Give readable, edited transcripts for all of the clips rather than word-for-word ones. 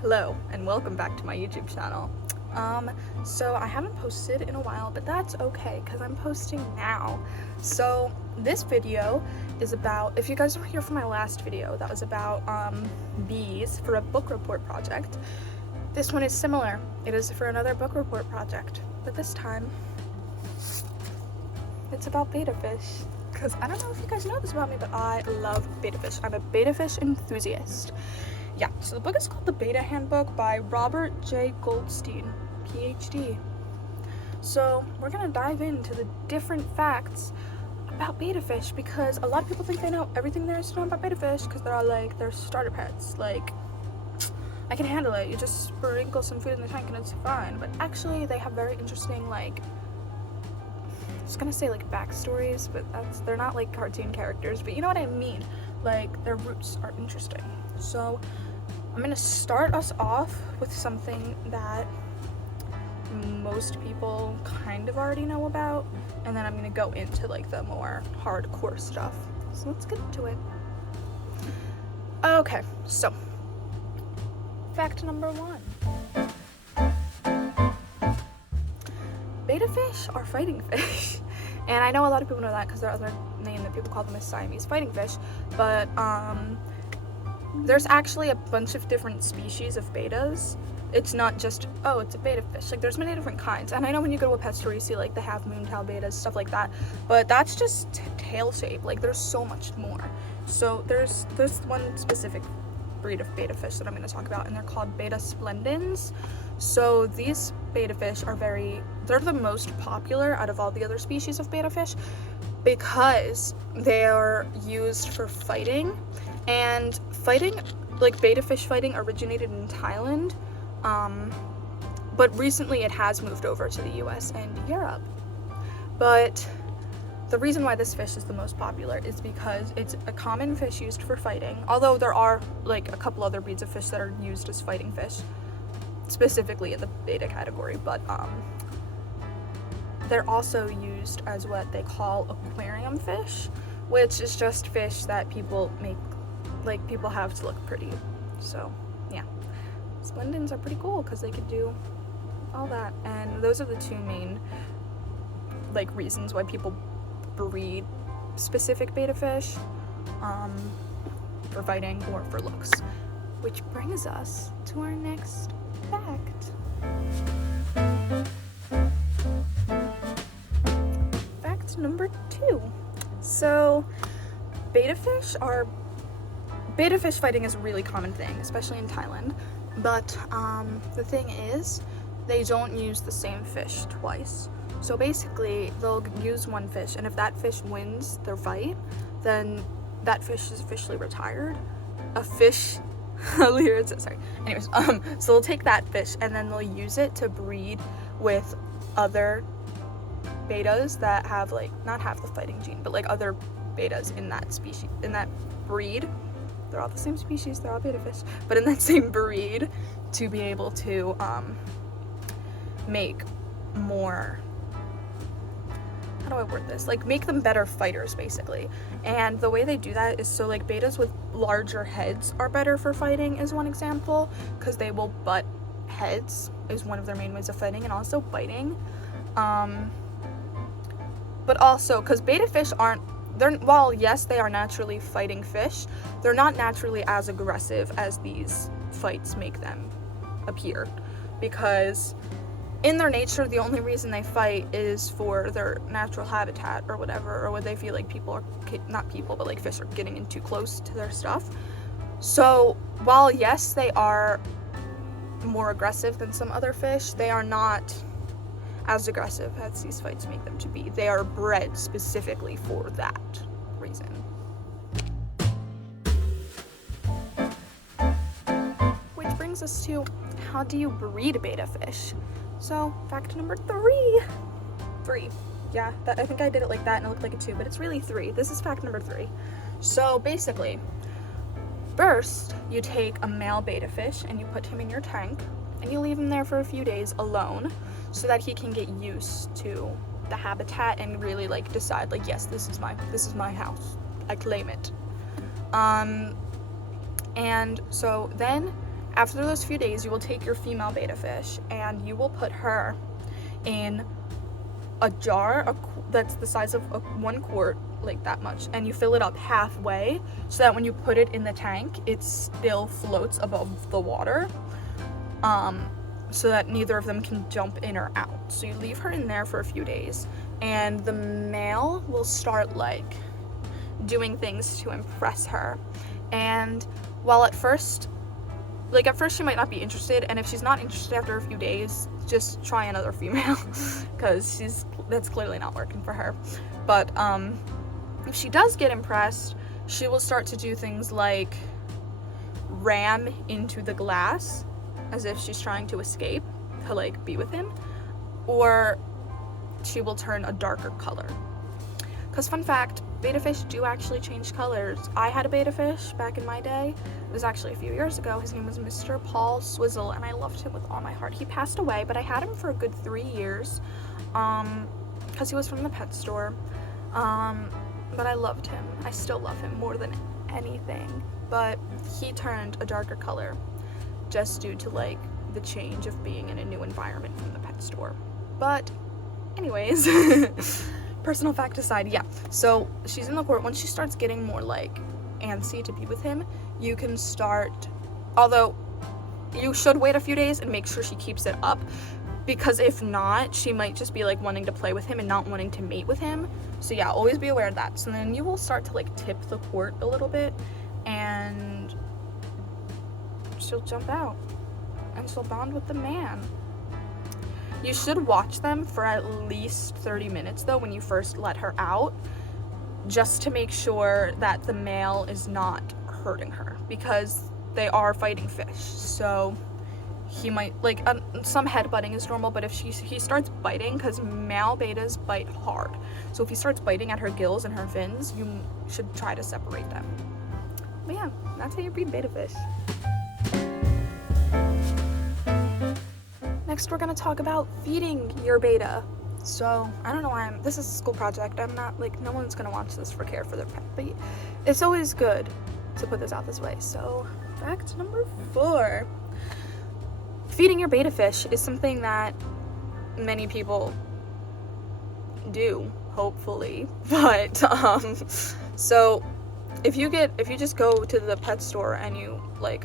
Hello and welcome back to my YouTube channel. So I haven't posted in a while, but that's okay because I'm posting now. So this video is about, if you guys were here for my last video that was about bees for a book report project, this one is similar. It is for another book report project, but this time it's about betta fish. Because I don't know if you guys know this about me, but I love betta fish. I'm a betta fish enthusiast. Yeah, so the book is called The Betta Handbook by Robert J. Goldstein, PhD. So we're gonna dive into the different facts about betta fish because a lot of people think they know everything there is to know about betta fish because they're all like, they're starter pets. Like, I can handle it. You just sprinkle some food in the tank and it's fine. But actually, they have very interesting, like, I was gonna say like backstories, but they're not like cartoon characters, but you know what I mean. Like, their roots are interesting. So I'm gonna start us off with something that most people kind of already know about, and then I'm gonna go into like the more hardcore stuff. So let's get into it. Okay, so fact number 1. Betta fish are fighting fish. And I know a lot of people know that because their other name that people call them is Siamese fighting fish, but there's actually a bunch of different species of bettas. It's not just, oh, it's a betta fish. Like, there's many different kinds. And I know when you go to a pet store, you see like the half moon tail bettas, stuff like that, but that's just tail shape. Like, there's so much more. So there's one specific breed of betta fish that I'm going to talk about, and they're called betta splendens. So these betta fish are they're the most popular out of all the other species of betta fish because they are used for fighting. And fighting, like betta fish fighting, originated in Thailand, but recently it has moved over to the US and Europe. But the reason why this fish is the most popular is because it's a common fish used for fighting, although there are like a couple other breeds of fish that are used as fighting fish, specifically in the betta category, but they're also used as what they call aquarium fish, which is just fish that people make, like people have to look pretty. So yeah, splendens are pretty cool because they could do all that, and those are the two main like reasons why people breed specific betta fish, for fighting or for looks. Which brings us to our next fact. Fact number 2. So betta fish fighting is a really common thing, especially in Thailand, but the thing is, they don't use the same fish twice. So basically, they'll use one fish, and if that fish wins their fight, then that fish is officially retired. Anyways, so they'll take that fish and then they'll use it to breed with other bettas that have, like, not have the fighting gene, but like other bettas in that species, in that breed. They're all the same species, they're all betta fish, but in that same breed, to be able to make more, how do I word this? Like, make them better fighters, basically. And the way they do that is, so like bettas with larger heads are better for fighting is one example, because they will butt heads is one of their main ways of fighting, and also biting. But also, because betta fish while yes, they are naturally fighting fish, they're not naturally as aggressive as these fights make them appear, because in their nature, the only reason they fight is for their natural habitat or whatever, or when they feel like like fish are getting in too close to their stuff. So while yes, they are more aggressive than some other fish, they are not as aggressive as these fights make them to be. They are bred specifically for that reason. Which brings us to, how do you breed betta fish? So, fact number 3. Yeah, I think I did it like that and it looked like a 2, but it's really 3. This is fact number 3. So basically, first you take a male betta fish and you put him in your tank and you leave him there for a few days alone so that he can get used to the habitat and really like decide, like, yes, this is my house, I claim it. And so then after those few days, you will take your female betta fish and you will put her in a jar that's the size of 1 quart, like that much, and you fill it up halfway so that when you put it in the tank, it still floats above the water, so that neither of them can jump in or out. So you leave her in there for a few days, and the male will start like doing things to impress her. And while at first she might not be interested, and if she's not interested after a few days, just try another female because that's clearly not working for her. But if she does get impressed, she will start to do things like ram into the glass as if she's trying to escape to like be with him, or she will turn a darker color. Because fun fact, betta fish do actually change colors. I had a betta fish back in my day. It was actually a few years ago. His name was Mr. Paul Swizzle, and I loved him with all my heart. He passed away, but I had him for a good 3 years because he was from the pet store. But I loved him. I still love him more than anything. But he turned a darker color just due to like the change of being in a new environment from the pet store. But anyways, personal fact aside, yeah. So she's in the court. Once she starts getting more like antsy to be with him, you can start, although you should wait a few days and make sure she keeps it up, because if not, she might just be like wanting to play with him and not wanting to mate with him. So yeah, always be aware of that. So then you will start to like tip the court a little bit, and she'll jump out and she'll bond with the man. You should watch them for at least 30 minutes though when you first let her out, just to make sure that the male is not hurting her, because they are fighting fish. So he might like some headbutting is normal, but if he starts biting, because male bettas bite hard, so if he starts biting at her gills and her fins, you should try to separate them. But yeah, that's how you breed betta fish. Next, we're gonna talk about feeding your betta. So I don't know why this is a school project. I'm not like, no one's gonna watch this for care for their pet, but it's always good to put this out this way. So fact number 4, feeding your betta fish is something that many people do, hopefully, but so if you just go to the pet store and you like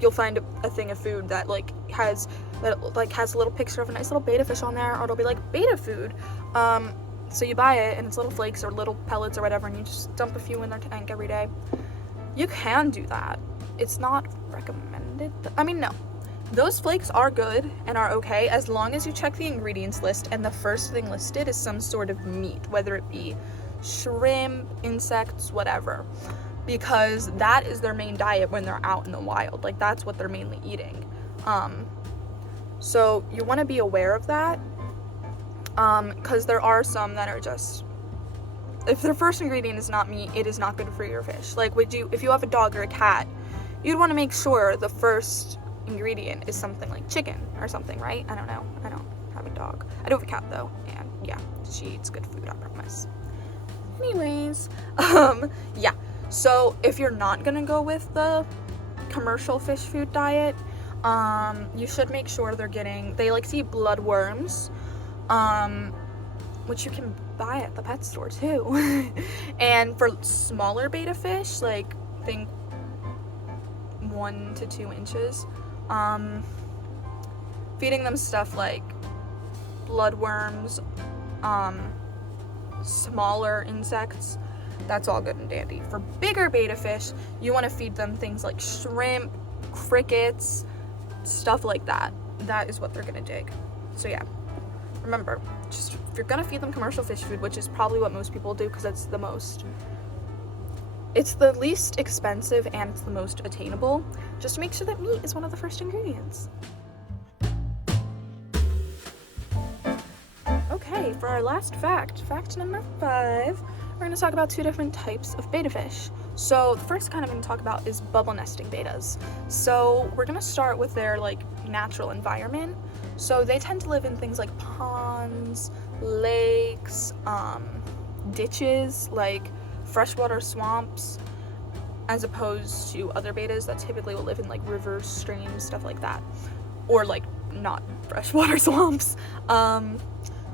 you'll find a thing of food that has a little picture of a nice little betta fish on there, or it'll be like betta food, so you buy it and it's little flakes or little pellets or whatever, and you just dump a few in their tank every day. You can do that. It's not recommended. I mean, no, those flakes are good and are okay as long as you check the ingredients list and the first thing listed is some sort of meat, whether it be shrimp, insects, whatever, because that is their main diet when they're out in the wild. Like, that's what they're mainly eating. So you want to be aware of that, because there are some that are just, if their first ingredient is not meat, it is not good for your fish. Like, if you have a dog or a cat, you'd want to make sure the first ingredient is something like chicken or something, right? I don't know. I don't have a dog. I do have a cat though, and yeah, she eats good food, I promise. Anyways, yeah. So if you're not gonna go with the commercial fish food diet, you should make sure they like to eat bloodworms, which you can buy at the pet store too. And for smaller betta fish, like think 1 to 2 inches, feeding them stuff like bloodworms, smaller insects, that's all good and dandy. For bigger betta fish, you want to feed them things like shrimp, crickets, stuff like that. That is what they're gonna dig. So yeah, remember, just if you're gonna feed them commercial fish food, which is probably what most people do because it's the least expensive and it's the most attainable, just make sure that meat is one of the first ingredients. Okay, for our last fact number 5, we're going to talk about 2 different types of betta fish. So the first kind I'm going to talk about is bubble nesting bettas. So we're going to start with their natural environment. So they tend to live in things like ponds, lakes, ditches, like freshwater swamps, as opposed to other bettas that typically will live in like rivers, streams, stuff like that, or like not freshwater swamps.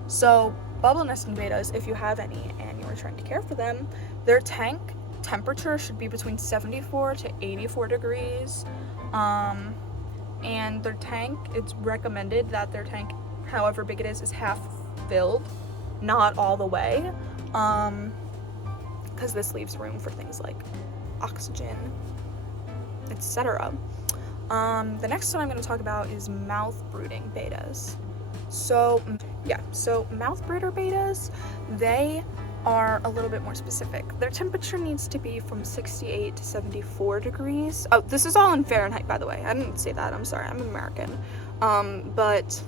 So bubble nesting bettas, if you have any and you are trying to care for them, their tank temperature should be between 74 to 84 degrees. And their tank, it's recommended that their tank, however big it is half filled, not all the way, because this leaves room for things like oxygen, etc. The next one I'm going to talk about is mouth brooding bettas. So mouth brooder bettas, they are a little bit more specific. Their temperature needs to be from 68 to 74 degrees. Oh, this is all in Fahrenheit, by the way. I didn't say that. I'm sorry. I'm American. But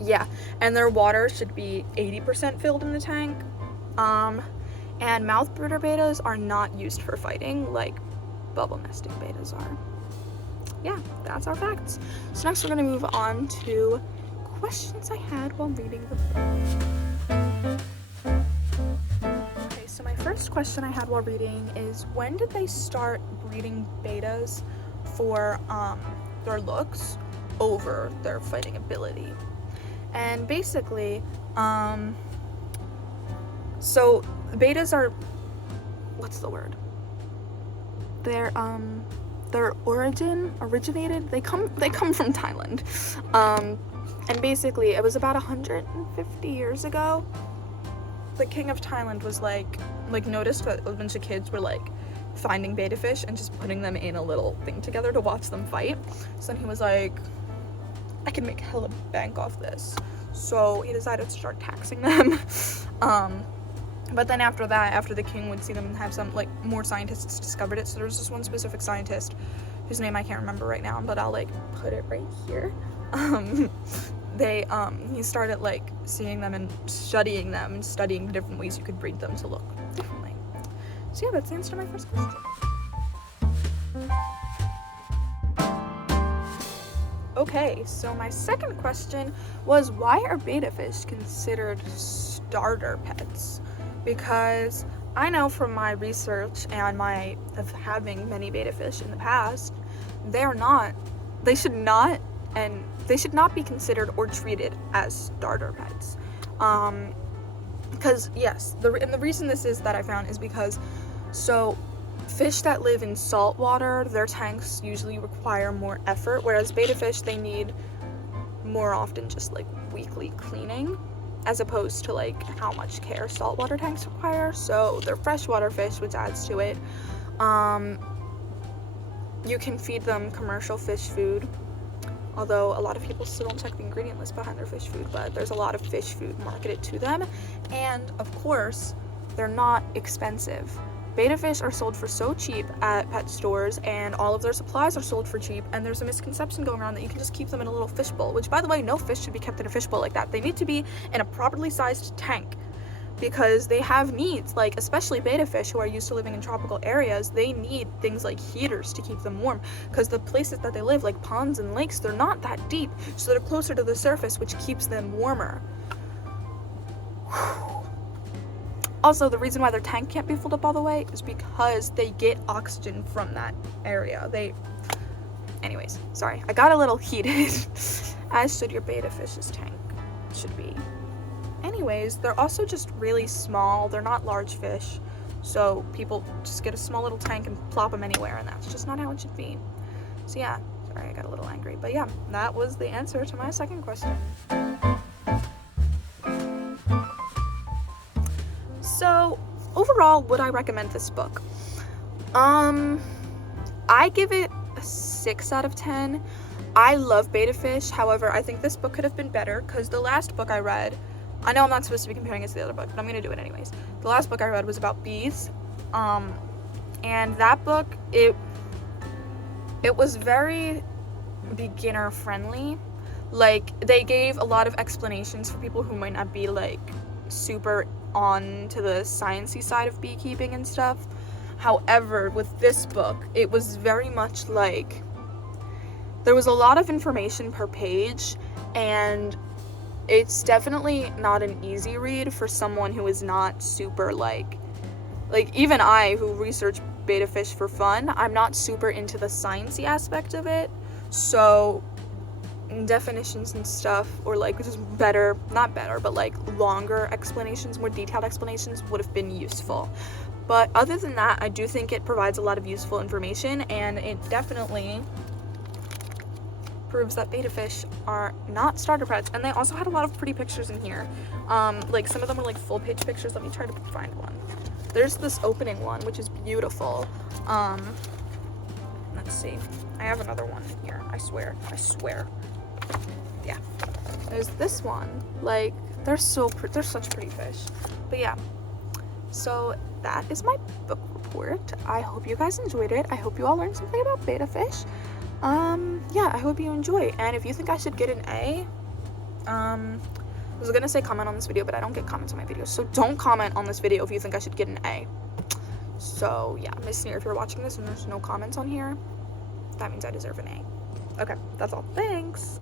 yeah, and their water should be 80% filled in the tank. And mouth brooder bettas are not used for fighting like bubble nesting bettas are. Yeah, that's our facts. So next we're going to move on to questions I had while reading the book. Okay, so my first question I had while reading is, when did they start breeding bettas for their looks over their fighting ability? And basically, so bettas are, what's the word? Their originated, they come from Thailand. And basically it was about 150 years ago, the king of Thailand was like noticed that a bunch of kids were like finding betta fish and just putting them in a little thing together to watch them fight. So then he was like, I can make hella bank off this. So he decided to start taxing them. But then after that, after the king would see them and have some, like, more scientists discovered it. So there was this one specific scientist whose name I can't remember right now, but I'll, like, put it right here. He started, like, seeing them and studying the different ways you could breed them to look differently. So yeah, that's the answer to my first question. Okay, so my second question was, why are betta fish considered starter pets? Because I know from my research and of having many betta fish in the past, they should not be considered or treated as starter pets. Because yes, the reason this is that I found is because, so fish that live in salt water, their tanks usually require more effort, whereas betta fish, they need more often just like weekly cleaning, as opposed to like how much care saltwater tanks require. So they're freshwater fish, which adds to it. You can feed them commercial fish food, although a lot of people still don't check the ingredient list behind their fish food, but there's a lot of fish food marketed to them. And of course, they're not expensive. Betta fish are sold for so cheap at pet stores, and all of their supplies are sold for cheap, and there's a misconception going around that you can just keep them in a little fish bowl, which, by the way, no fish should be kept in a fish bowl like that. They need to be in a properly sized tank, because they have needs, like especially betta fish who are used to living in tropical areas. They need things like heaters to keep them warm, because the places that they live, like ponds and lakes, they're not that deep, so they're closer to the surface, which keeps them warmer. Also, the reason why their tank can't be filled up all the way is because they get oxygen from that area. Anyways, sorry, I got a little heated, as should your betta fish's tank should be. Anyways, they're also just really small. They're not large fish, so people just get a small little tank and plop them anywhere, and that's just not how it should be. So yeah, sorry, I got a little angry, but yeah, that was the answer to my second question. So overall, would I recommend this book? I give it a 6 out of 10. I love betta fish. However, I think this book could have been better, because the last book I read, I know I'm not supposed to be comparing it to the other book, but I'm going to do it anyways. The last book I read was about bees. And that book, it was very beginner friendly. Like, they gave a lot of explanations for people who might not be like super on to the sciencey side of beekeeping and stuff. However, with this book, it was very much like there was a lot of information per page, and it's definitely not an easy read for someone who is not super like even I, who research betta fish for fun. I'm not super into the sciencey aspect of it, so definitions and stuff, or like just better, not better, but like longer explanations, more detailed explanations would have been useful. But other than that, I do think it provides a lot of useful information, and it definitely proves that betta fish are not starter pets. And they also had a lot of pretty pictures in here. Like some of them were like full page pictures. Let me try to find one. There's this opening one, which is beautiful. Let's see. I have another one in here. I swear. Yeah. There's this one. Like, they're such pretty fish. But yeah. So that is my book report. I hope you guys enjoyed it. I hope you all learned something about betta fish. Yeah, I hope you enjoy. And if you think I should get an A, I was gonna say comment on this video, but I don't get comments on my videos, so don't comment on this video if you think I should get an A. So yeah, Miss Sneer, if you're watching this and there's no comments on here, that means I deserve an A. Okay, that's all. Thanks.